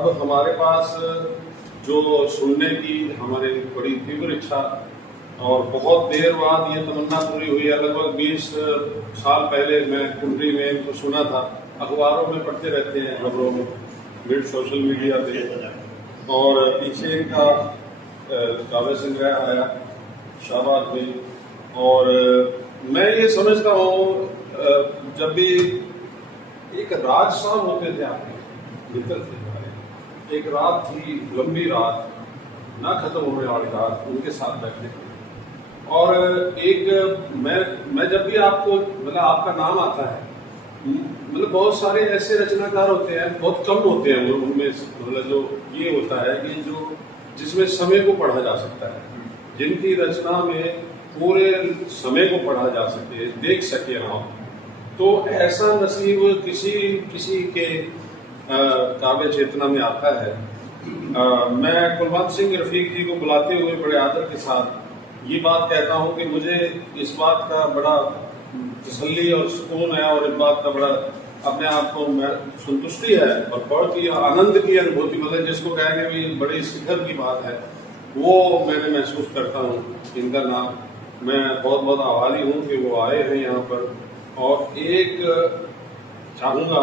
अब हमारे पास जो सुनने की हमारी बड़ी तीव्र इच्छा और बहुत देर बाद ये तमन्ना पूरी हुई है। लगभग 20 साल पहले मैं कुंडली में इनको सुना था, अखबारों में पढ़ते रहते हैं, खबरों में, फिर सोशल मीडिया पे, और पीछे इनका काव्य संग्रह आया शाबाद में। और मैं ये समझता हूँ जब भी एक राज साहब होते थे आपके मित्र थे, एक रात थी, लंबी रात, ना खत्म होने वाली रात, उनके साथ बैठे थे। और एक मैं जब भी आपको मतलब आपका नाम आता है, मतलब बहुत सारे ऐसे रचनाकार होते हैं, बहुत कम होते हैं उनमें, मतलब जो ये होता है कि जो जिसमें समय को पढ़ा जा सकता है, जिनकी रचना में पूरे समय को पढ़ा जा सके, देख सके ना, तो ऐसा नसीब किसी के काव्य चेतना में आता है। मैं कुलवंत सिंह रफीक जी को बुलाते हुए बड़े आदर के साथ ये बात कहता हूँ कि मुझे इस बात का बड़ा तसल्ली और सुकून है, और इस बात का बड़ा अपने आप को संतुष्टि है और बहुत ही आनंद की अनुभूति, मतलब जिसको कहेंगे भी बड़ी शिखर की बात है, वो मैंने महसूस करता हूँ। इनका नाम मैं बहुत बहुत आभारी हूँ कि वो आए हैं यहाँ पर। और एक चाहूँगा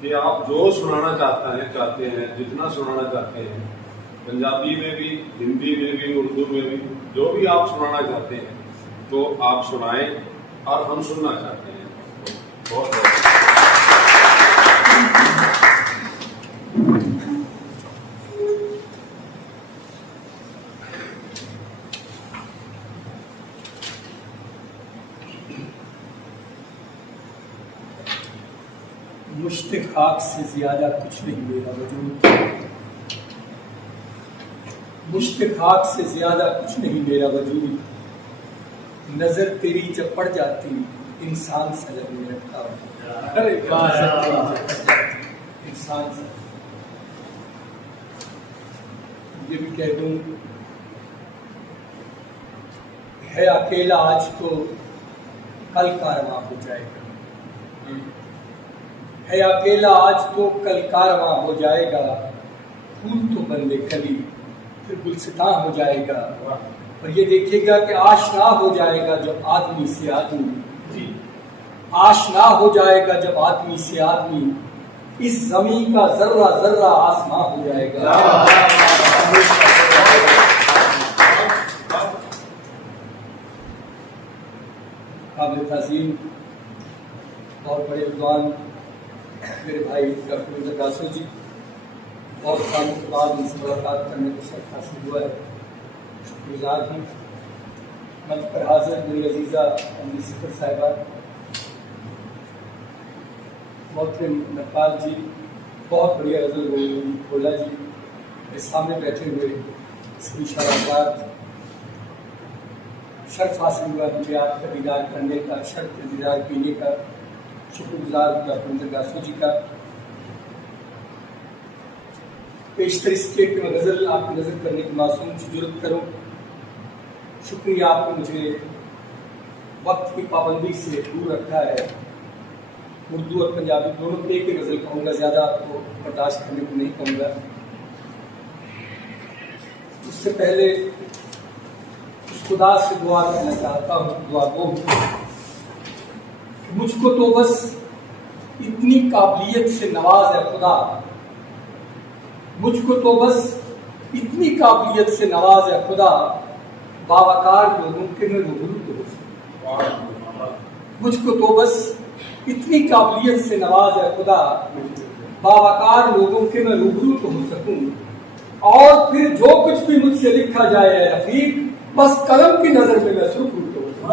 कि आप जो सुनाना चाहते हैं, जितना सुनाना चाहते हैं, पंजाबी में भी, हिंदी में भी, उर्दू में भी, जो भी आप सुनाना चाहते हैं तो आप सुनाएं, और हम सुनना चाहते हैं। बहुत बहुत मुश्त खाक से ज्यादा कुछ नहीं मेरा वजूद, मुश्त खाक से ज्यादा कुछ नहीं मेरा वजूद, नजर तेरी जब पड़ जाती इंसान से लगने लगता हूँ। अरे इंसान से ये भी कह दूं, है अकेला आज तो कल कारवां हो जाएगा, है अकेला आज तो कल कारवां हो जाएगा, फूल तो बंदे कली फिर गुलसितां हो जाएगा। और ये देखिएगा कि आशना हो जाएगा जब आदमी से आदमी, आशना हो जाएगा जब आदमी से आदमी, इस जमीन का जर्रा जर्रा आसमां हो जाएगा। काबिल ताज़ीम और बड़े विद्वान मेरे भाई डॉक्टर गासो जी, और सालों के बाद इनसे मुलाकात करने को शर्फ हासिल हुआ है, शुक्रगुजार हूँ। मंच पर हाजिर मेरी अजीज़ा अम्मी सिफर साहिबा, मोहतरम नकपाल जी, बहुत बढ़िया गज़ल बोला जी, मेरे सामने बैठे हुए इसकी शराफत, शर्फ हासिल हुआ मुझे आपका दीदार करने का, शर्फ दीदार पीने का। शुक्रगुजार डॉक्टर गासो जी का। पेशतर इसके कि मैं गज़ल आपकी नज़र करने की मासूम जुर्रत करूँ। शुक्रिया, आपने मुझे वक्त की पाबंदी से दूर रखा है। उर्दू और पंजाबी दोनों पे एक ही गज़ल कहूँगा, ज़्यादा आपको बर्दाश्त करने को नहीं कहूँगा। उससे पहले उस खुदा से दुआ करना चाहता हूँ, दुआ वो मुझको तो बस इतनी काबिलियत से नवाज है खुदा, मुझको तो बस इतनी काबिलियत से नवाज है खुदा, बावकार लोगों के मैं रूबरू तो हो सकूं। मुझको तो बस इतनी काबिलियत से नवाज है खुदा, बावकार लोगों के मैं रूबरू तो हो सकूं। और फिर जो कुछ भी मुझसे लिखा जाए है रफीक, बस कलम की नजर में मैं सुरखरू तो हो सकूं।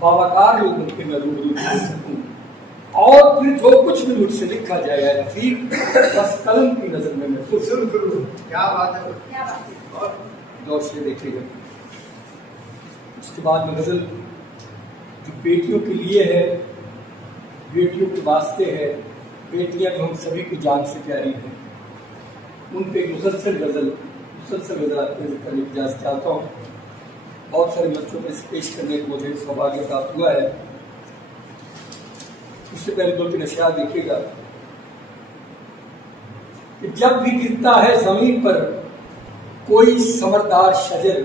बावकार लोगों के मैं रूबरू हो सकूं, और फिर जो कुछ भी मुझसे लिखा जाए रफीक, बस कलम की नजर में मैं सुरखरू। क्या बात है, क्या बात है। और गौर से देखिएगा। उसके बाद में गजल जो बेटियों के लिए है, बेटियों के वास्ते है, बेटियां जो हम सभी को जान से प्यारी हैं, उन पे मुसलसल गजल आपको करने की इजाजत चाहता हूँ। बहुत सारे बच्चों में पेश करने को मुझे सौभाग्य प्राप्त हुआ है। उससे पहले 2-3 अशआर देखिएगा कि जब भी गिरता है जमीन पर कोई समरदार शजर,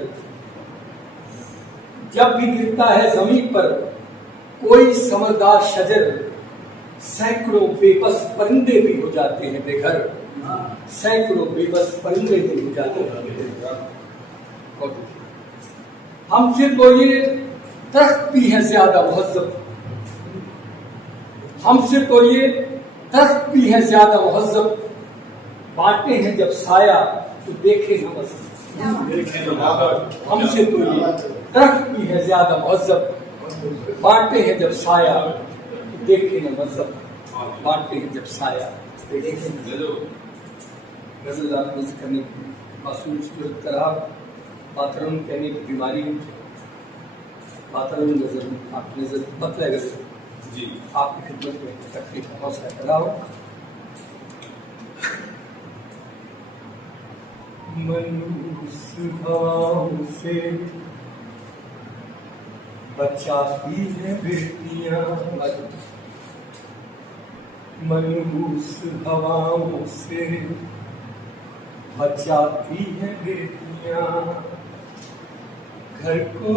जब भी गिरता है जमीन पर कोई समरदार शजर, सैकड़ों बेबस परिंदे भी हो जाते हैं बेघर, सैकड़ों बेबस परिंदे भी हो जाते हैं बेघर। हमसे तो ये दरख्त भी है ज्यादा मुहज्जब, हमसे तो ये दरख्त भी है ज्यादा मुहज्जब, बांटे हैं जब साया तो देखे न मज़हब। हमसे तो ये दरख्त भी है ज्यादा मुहज्जब, बांटे हैं जब साया तो देखे न मज़हब, बांटे हैं जब साया देखे न मज़हब। गजल आपने करने की मासूम सूरत करार, बातरम कहने की बीमारी, बातरम गजल आपकी नजर बतला गजल जी आपकी खिदमत में तकलीफ का हौसला करा हो। मनूस हवाओं से बचाती है बेटियां, मनूस हवाओं से बचाती है बेटियां, घर को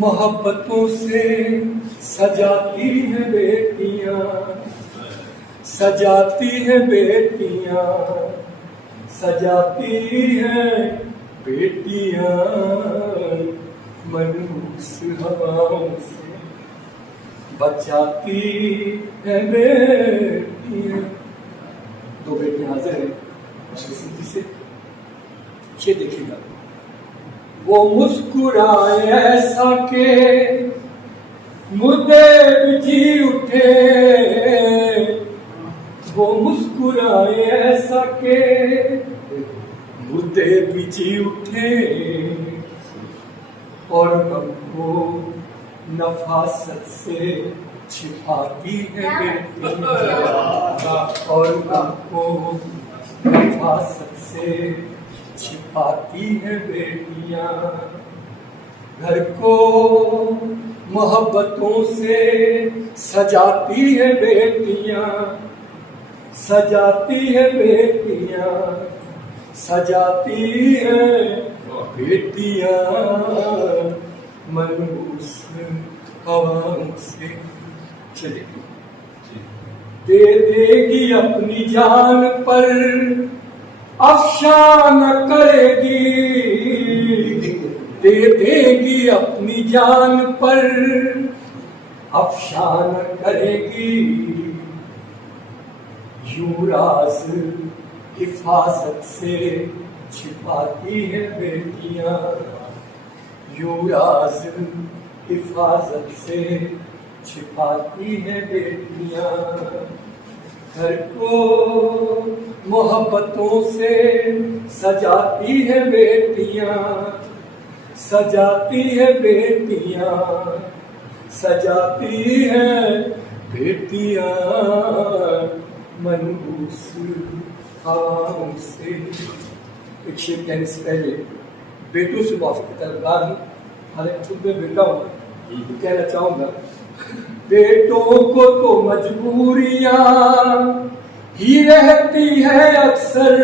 मोहब्बतों से सजाती है बेटियां, सजाती है बेटियां, सजाती है बेटियां, मनूस हवाओं से बचाती है बेटियां। 2 बेटियां हाजिर हैं से ये देखिएगा। वो मुस्कुराए ऐसा के मुर्दे बिजी उठे, वो मुस्कुराए ऐसा के मुर्दे बिजी उठे, और गम को नफासत से छिपाती है बेटियां, और गम को नफासत से छिपाती है बेटियां, घर को मोहब्बतों से सजाती है बेटियां, सजाती है बेटियां, सजाती है बेटियां, मनूस हवाओं से। चलिए दे देगी अपनी जान पर अफशान करेगी, दे देगी अपनी जान पर अफशान करेगी, यूं राज हिफाजत से छिपाती है बेटियां, यूं राज हिफाजत से छिपाती है बेटियां, घर को मोहब्बतों से सजाती है बेटियां, सजाती है बेटियां, सजाती है बेटियां, मनूस हवाओं से। एक शेर कहने से पहले बेटों से माफी की तलबगार हूँ, हालांकि खुद में बेटा हूँ, कहना चाहूंगा बेटों को तो मजबूरियां ही रहती है अक्सर,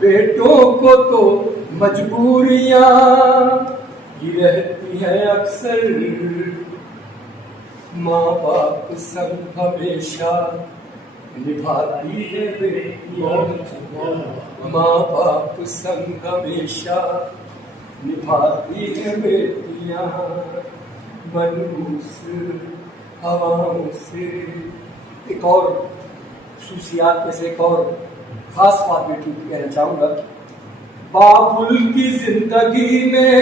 बेटों को तो मजबूरियां ही रहती है अक्सर, माँ बाप संग हमेशा निभाती है बेटियां, माँ बाप संग हमेशा निभाती है बेटियां, मनूस हवाओं से। एक और खुसूसियात में से एक और खास बात बेटी की कहना चाहूंगा, बाबुल की जिंदगी में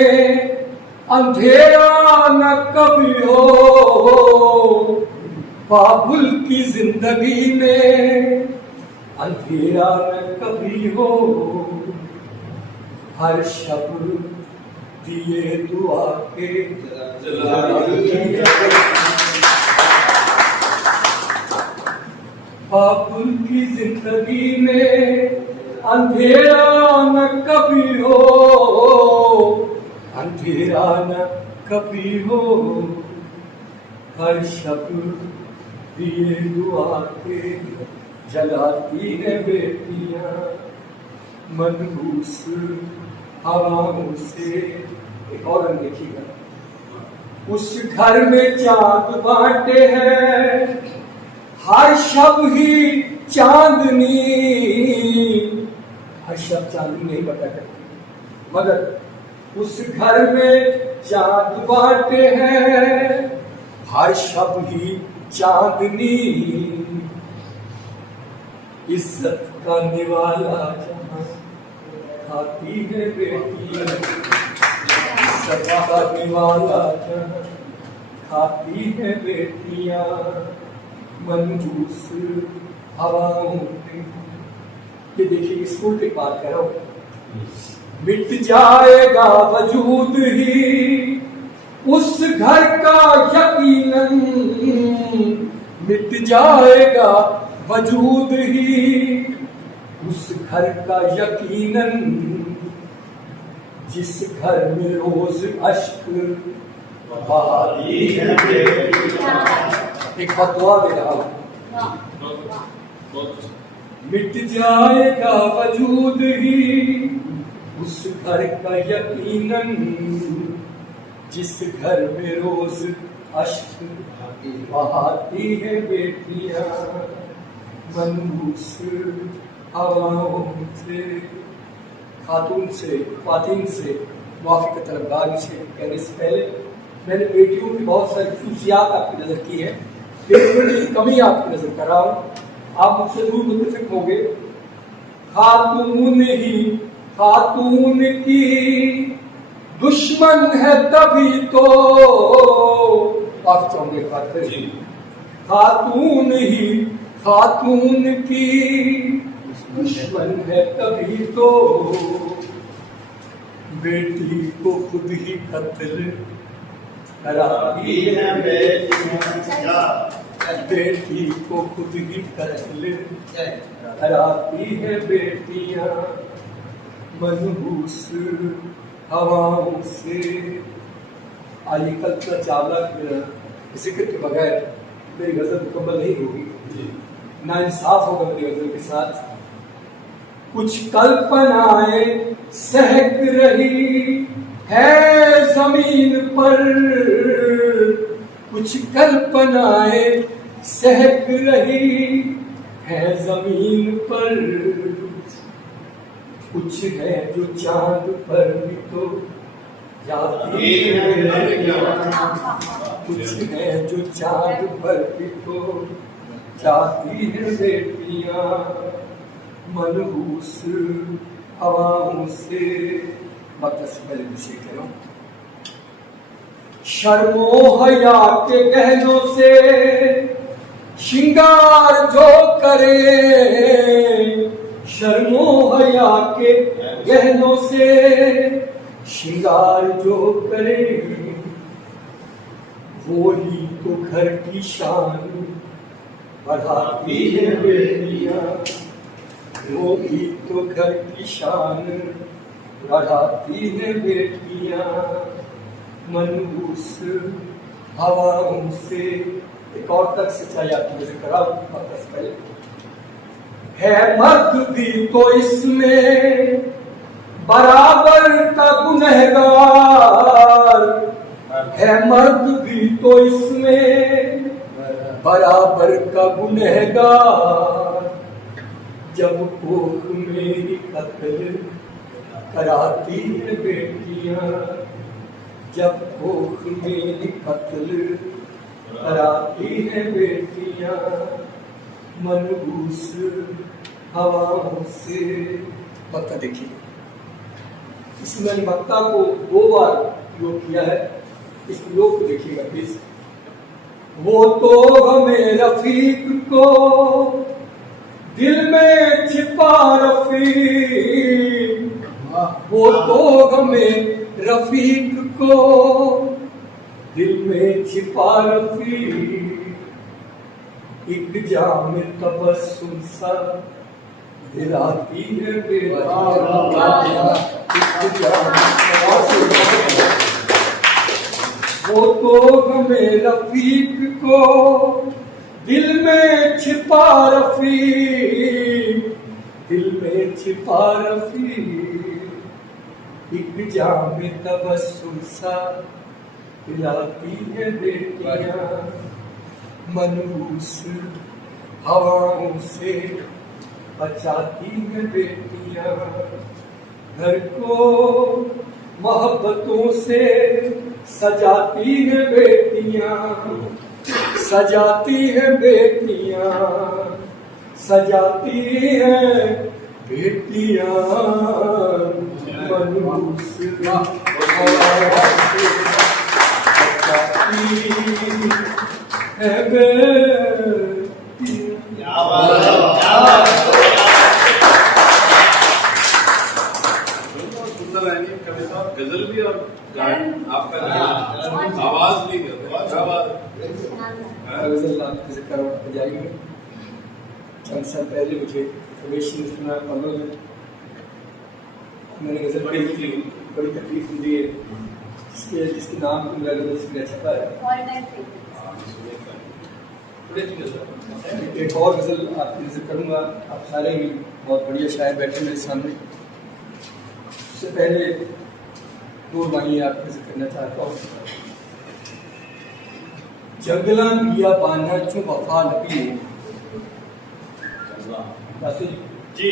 अंधेरा न कभी हो, बाबुल की जिंदगी में अंधेरा न कभी हो, हर शब दिए दुआ के बाबुल की जिंदगी में अंधेरा न कभी हो, अंधेरा न कभी हो, हर शब दिए दुआ के जलाती है बेटियां मनहूस हवाओं से। एक और रंग देखिएगा, उस घर में चांद बांटे हैं हर शब ही चांदनी। हर शब चांदनी नहीं बता करती, मगर उस घर में चांद बांटे हैं हर शब ही चांदनी। इज्जत का निवाला जहां खाती है बेटियां, इज्जत का निवाला जहां खाती है बेटियां मनहूस हवाओं में। ये देखिए, स्कूल की बात कर रहा हूं। मिट जाएगा वजूद ही उस घर का यकीनन, मिट जाएगा वजूद ही उस घर का यकीनन, जिस घर में रोज अश्क बहाती है बेटियां। एक फतवा दे रहा हूं, मिट जाएगा वजूद ही उस घर का यकीनन, जिस घर में रोज अश्क बहाती है बेटियां मनहूस हवाओं से। खातून से, ख्वातीन से माफी का तलबगार से कहने से पहले मैंने बेटियों की बहुत सारी खूबियात आपकी नजर की है, बेटियों की कमी आपकी नजर कर रहा हूं। आप मुझसे जरूर मुतफिक होंगे। खातून ही खातून की दुश्मन है तभी तो, आप चाहोगे खातून ही खातून की दुश्मन है तभी तो, बेटी को खुद ही कत्ल कराती है बेटियां, बेटी को खुद ही कत्ल कराती है बेटियां मनहूस हवाओं से। आइए, कल्पना चावला के जिक्र के बगैर मेरी गजल मुकम्मल नहीं होगी, ना इंसाफ होगा मेरी गजल के साथ। कुछ कल्पनाएं सहक रही है जमीन पर, कुछ कल्पनाएं सहक रही है जमीन पर, कुछ है जो चांद पर भी तो जाती है, कुछ है जो चांद पर भी तो जाती है बेटियां मनहूस हवाओं से। वक्त से पहले कुछ करो, शर्मो हया के गहनों से श्रृंगार जो करे, शर्मो हया के गहनों से श्रृंगार जो करे, वो ही तो घर की शान बढ़ाती है बेटियां, वो ही तो घर की शान बढ़ाती है बेटियां मनहूस हवाओं से। एक और तक सच्चाई आपकी नजर करा पहले, है मर्द भी तो इसमें बराबर का गुनहगार, है मर्द भी तो इसमें बराबर का गुनहगार, जब कोख मेरी कत्ल कराती है बेटियां, जब कोख मेरी कत्ल कराती है बेटियां मनहूस हवाओं से। वक्ता देखिए, इसमें मैंने वक्ता को 2 बार योग किया है, इस योग को देखिएगा प्लीज। वो तो हमें रफीक को दिल में छिपा रफीक, वो तो हमें रफीक को दिल में छिपा रफीक, एक जाम तबस्सुम सा दिलाती है बेटियां, एक जाम वो तो हमें रफीक को दिल में छिपा रफीक, दिल में छिपा रफीक, एक जाम तबस्सुम सा पिलाती है बेटियां, मनूस हवाओं से बचाती है बेटियां, घर को मोहब्बतों से सजाती है बेटियां, सजाती है बेटियां, सजाती है बेटियां, मनूस हवाओं से बचाती है बेटियां। सुंदर है ये कविता, गजल भी और गान आपका आवाज भी क्या बात है। गजल आपके जिक्र बजाएंगे। चंद साल पहले मुझे information सुना पढ़ो में, मैंने गजल पढ़ी थी, बड़ी तकलीफ हुई है, जिसके नाम को मेरा गजल से छपा है। एक और गजल आपके जिक्र करूँगा, आप सारे ही बहुत बढ़िया शायर बैठे मेरे सामने। उससे पहले दो बाई आपके जिक्र करना चाहता हूँ। जंगला बिया बाना चो वफा नबी जी,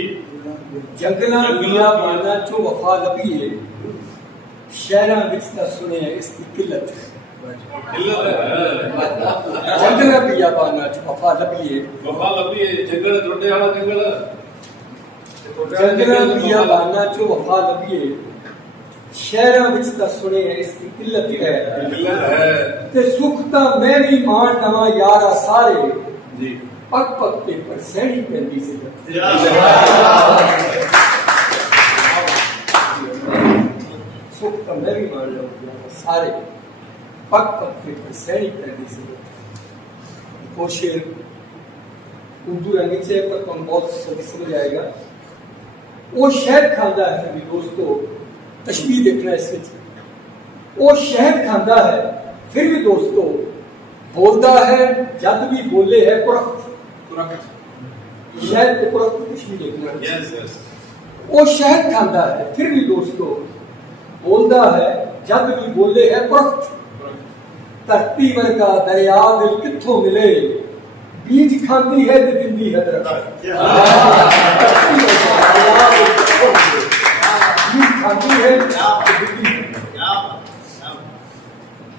जंगला बिया बाना चो वफा नबी शहरा विच ता सुने इसकी किल्लत है। जंगला बिया बाना चो वफा नबी वफा लबी है, जंगल जोड़े वाला जंगल, जंगला बिया बाना चो वफा नबी शहरा विच ता सुने इसकी किल्लत है, ते सुख ता मैं भी मान नवा यारा सारे जी, पग पग ते पर सैनी पैंदी से सुख ता मैं भी मान नवा यारा सारे पग पग ते पर सैनी पैंदी से। वो शेर उर्दू या नीचे पर तुम बहुत समझ आएगा। वो शहद खांदा है मेरे दोस्तों, तशबीह देखना इससे, वो शहद खांदा है फिर भी दोस्तों बोलता है जब भी बोले है पुरख्त, शहद को पुरख्त तशबीह देखना। वो शहद खांदा है फिर भी दोस्तों बोलता है जब भी बोले है पुरख्त, धरती वर्गा दरिया दिल कित्थों मिले, बीज खांदी है ते दिंदी है दरख्त।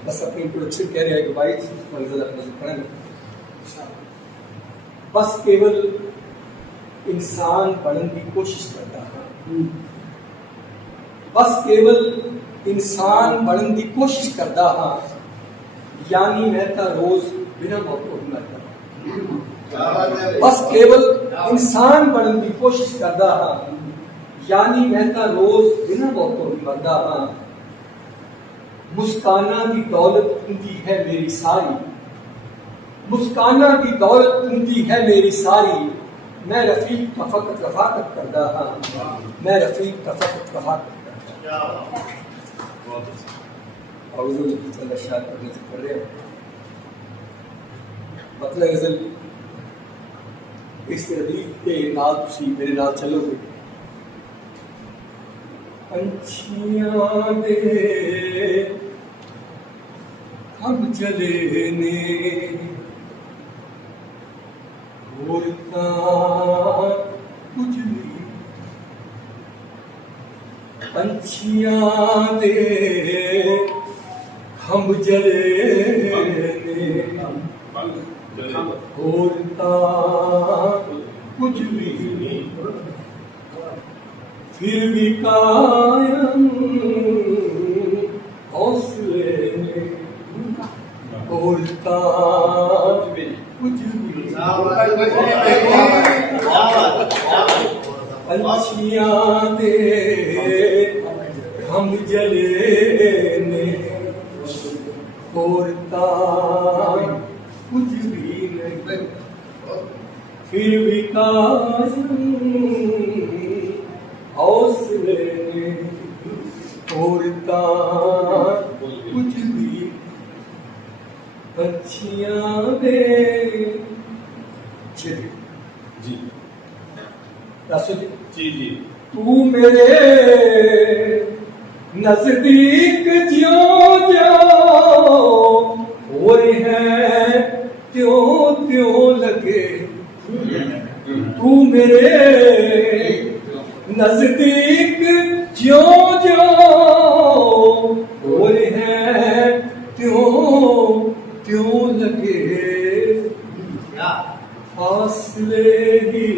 बस अपनी इंट्रोडक्शन कह रहे हैं कि भाई बस केवल इंसान बनने की कोशिश करता है, बस केवल इंसान बनने की कोशिश करता है, यानी महता रोज बिना मौके मरता। बस केवल इंसान बनने की कोशिश करता है, यानी महता रोज बिना मौके मरदा हाँ। मुस्काना की दौलत पूंजी है मेरी सारी, मुस्काना की दौलत पूंजी है मेरी सारी, मैं रफीक का फकत रफाकत करदा हाँ, मैं रफीक का फकत रफाकत करदा। और गजल अशार पढ़ने से पढ़ रहे हैं, मतलब गजल इस रदीफ के नाल तुसी मेरे नाल चलोगे। पंछियां दे हम चले ने बोलता कुछ नहीं, पंछियां दे हम जले ने बोलता कुछ भी नहीं, फिर भी कायम हौसले बोलता कुछ भी। पंछियां दे हम जले ने बोलता कुछ भी नहीं, फिर भी कायम हौसले तोड़ता कुछ भी पंछियां दे चलिए जी रासू जी जी तू मेरे नजदीक ज्यों ज्यों हो रही है त्यों त्यों लगे तू मेरे नजदीक ज्यों ज्यों हो रही है त्यों त्यों लगे फासले ही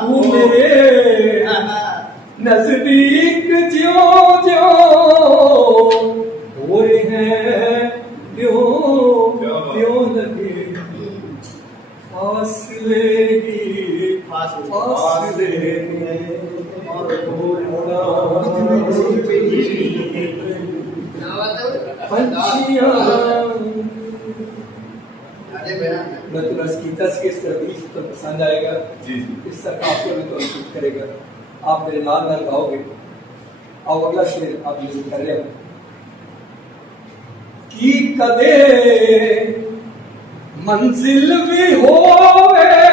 तू मेरे नजदीक ज्यों ज्यों हो रहे हैं त्यों त्यों लगे फासले ही फासले पंछियां मैं तो बस गीता के सर्विस तो पसंद आएगा जी जी इस काफिया में तो अंकित करेगा आप मेरे नाम नाल गाओगे आओ अगला शेर आप ये कर रहे हो कि कदे मंजिल भी होवेगी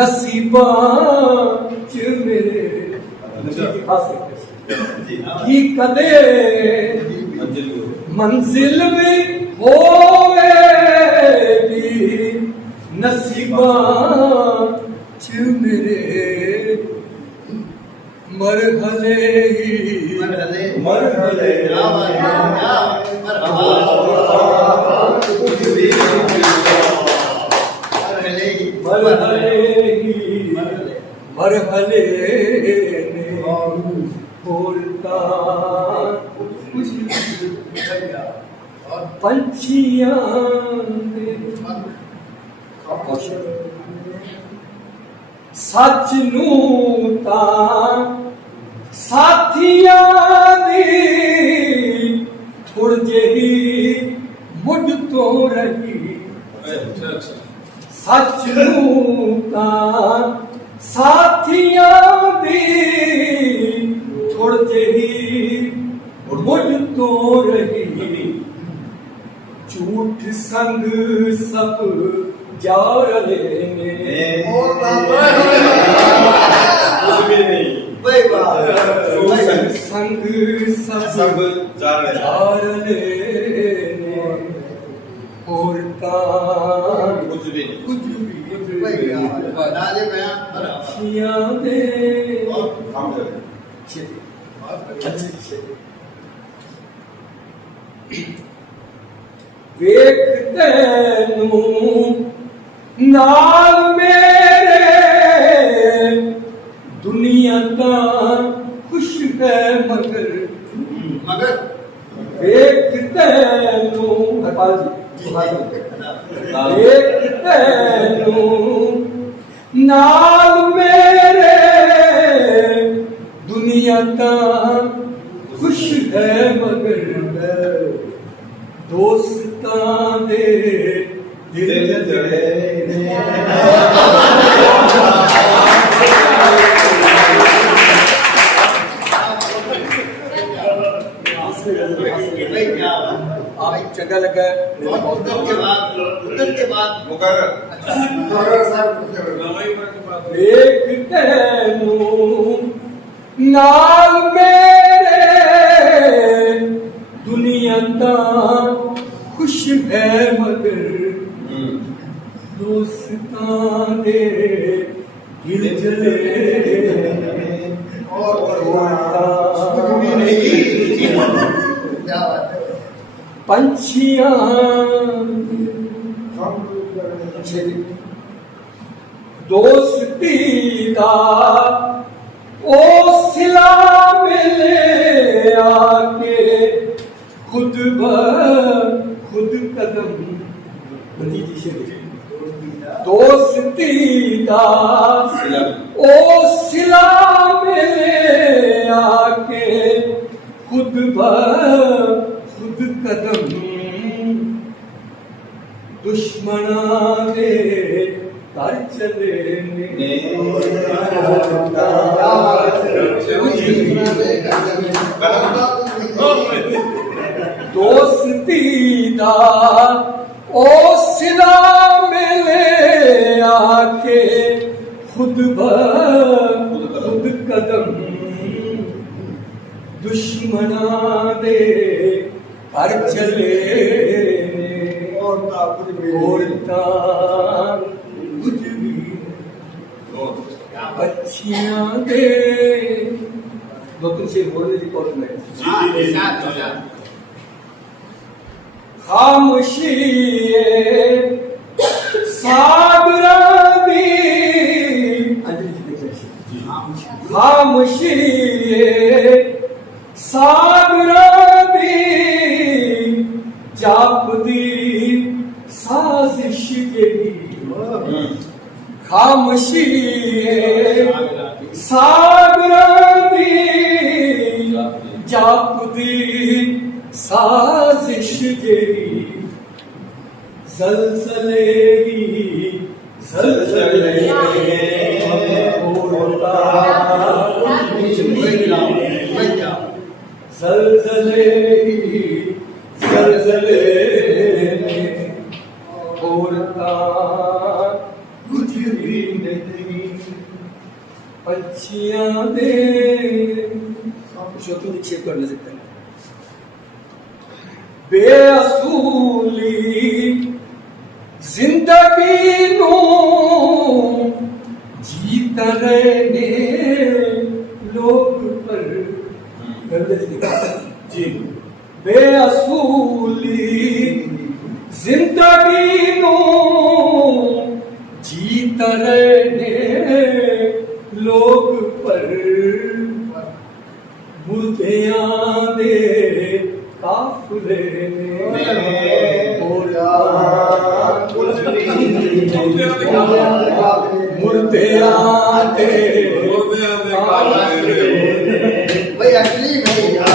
नसीबा च मेरे कि कदे मंजिल भी होवेगी नसीबा च मेरे मरहले ही मरहले मरहले ने बोलता पंछियां सच नूं तां साथियां दी थोड़ जेही मुझ तो रही अच्छा अच्छा सच नूं तां साथियां दी थोड़ जेही मुझ तो रही झूठ संग सब जार लेने संग सब जार लेने और कुछ भी पंछियां दे वेख तैनूं नाल मेरे दुनिया दा खुश है मगर वेख तैनूं हरपाल जी वेख तैनूं नाल मेरे दुनिया दा खुश है मगर दोस्तां दे दिल जड़े आप चंगा लगा एक तैनूं नाल मेरे दुनिया दा खुश है मगर दोस्तां दे दिल जले पंछियां दोस्ती दा ओ सिला मिले आके खुद ब खुद कदम दोस्ती दा ओ सिला मिले आके खुद ब खुद कदम दुश्मना दे कर चले दोस्ती दा ओ सिला मिले आके खुद खुद कदम दुश्मना दे कर चले बोलता कुछ भी अच्छियां दे दो तीन से बोलने की कोशिश में खामोशी सागरा दी खामोशी सागरा दी जापदी साजिश जेही खामोशी सागरा दी जापदी साजिश जेही ज़लज़लेगी ज़लज़ले होता कुछ भी नहीं पंछियां दे शोतु निक्षेप कर ले सकते हैं बेअसूली जिंदगी नू जीत रहने लोग पर जी बेअसूली जिंदगी नू जीत रहने लोग पर मुर्दियां दे काफिले मुर्दियां दे भाई असली भैया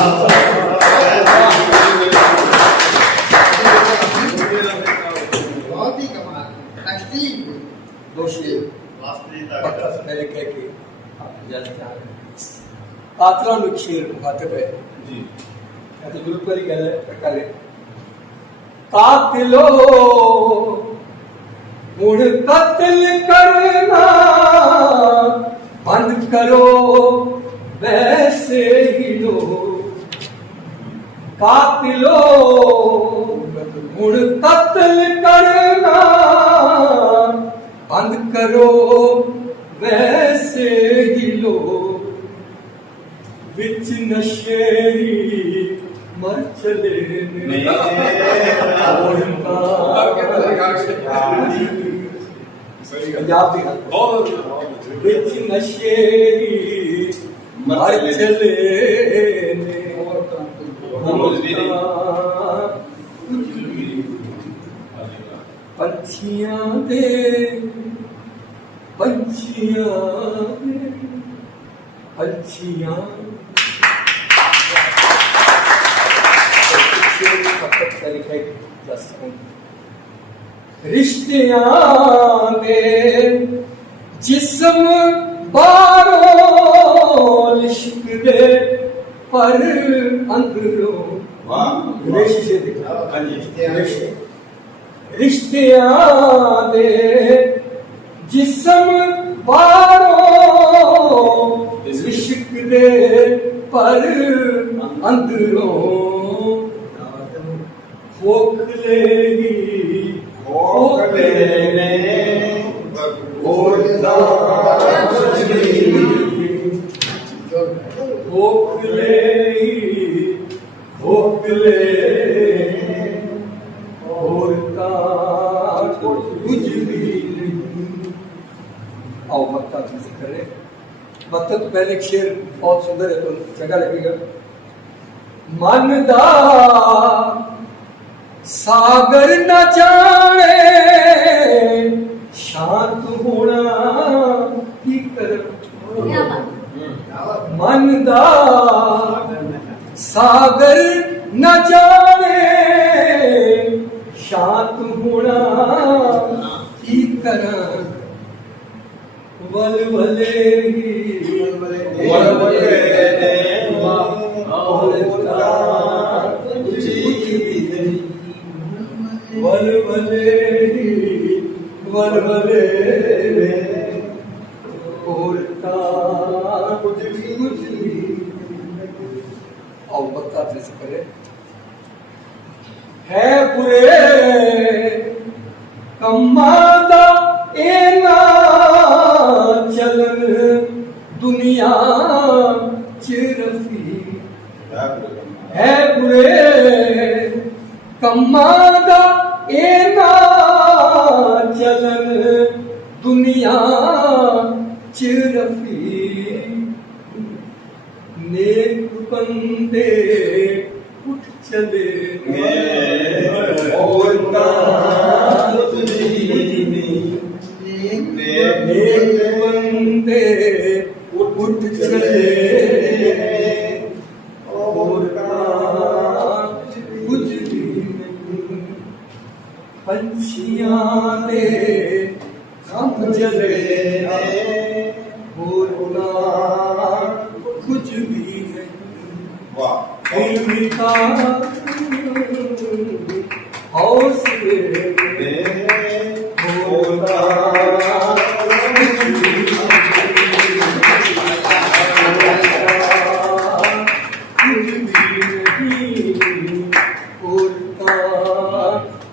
बहुत ही कमाल असली दोषी पक्का से पहले कह के आप जानते हैं पात्रा में शेर मुखातिब है जी या तो ग्रुप पर ही करे कातिलो मुड़ कत्ल करना बंद करो वैसे ही लो कातिलो मुड़ कत्ल करना बंद करो वैसे ही लो विच नशेरी मर चले पंजाब भी विच नशेरी मर चले पंछियां दे पंछियां दे पंछियां रिश्तियां दे जिस्म बारों इश्क दे पर अंदरों रिश्तियां दे जिस्म बारों इश्क दे पर अंदरों खोखलेगी खोखले खोखले होता कुछ भी नहीं। आओ मक्ता तुमसे करे मक्ता तो पहले एक शेर बहुत सुंदर है तो चंगा लगेगा मनदा सागर न जाने शांत होना की कर मनदा सागर न जाने शांत होना की कर वलवले वलवले होता कुछ भी और बता दे करे है बुरे कमादा एना चलन दुनिया चिरफी है बुरे कमादा एना चलन दुनिया चिरफी नेक बंदे उठ चले नेक बंदे उठ चले और कुछ भी नहीं पंछियां दे हम चले और कुछ भी नहीं का हौसले होता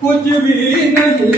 कुछ भी नहीं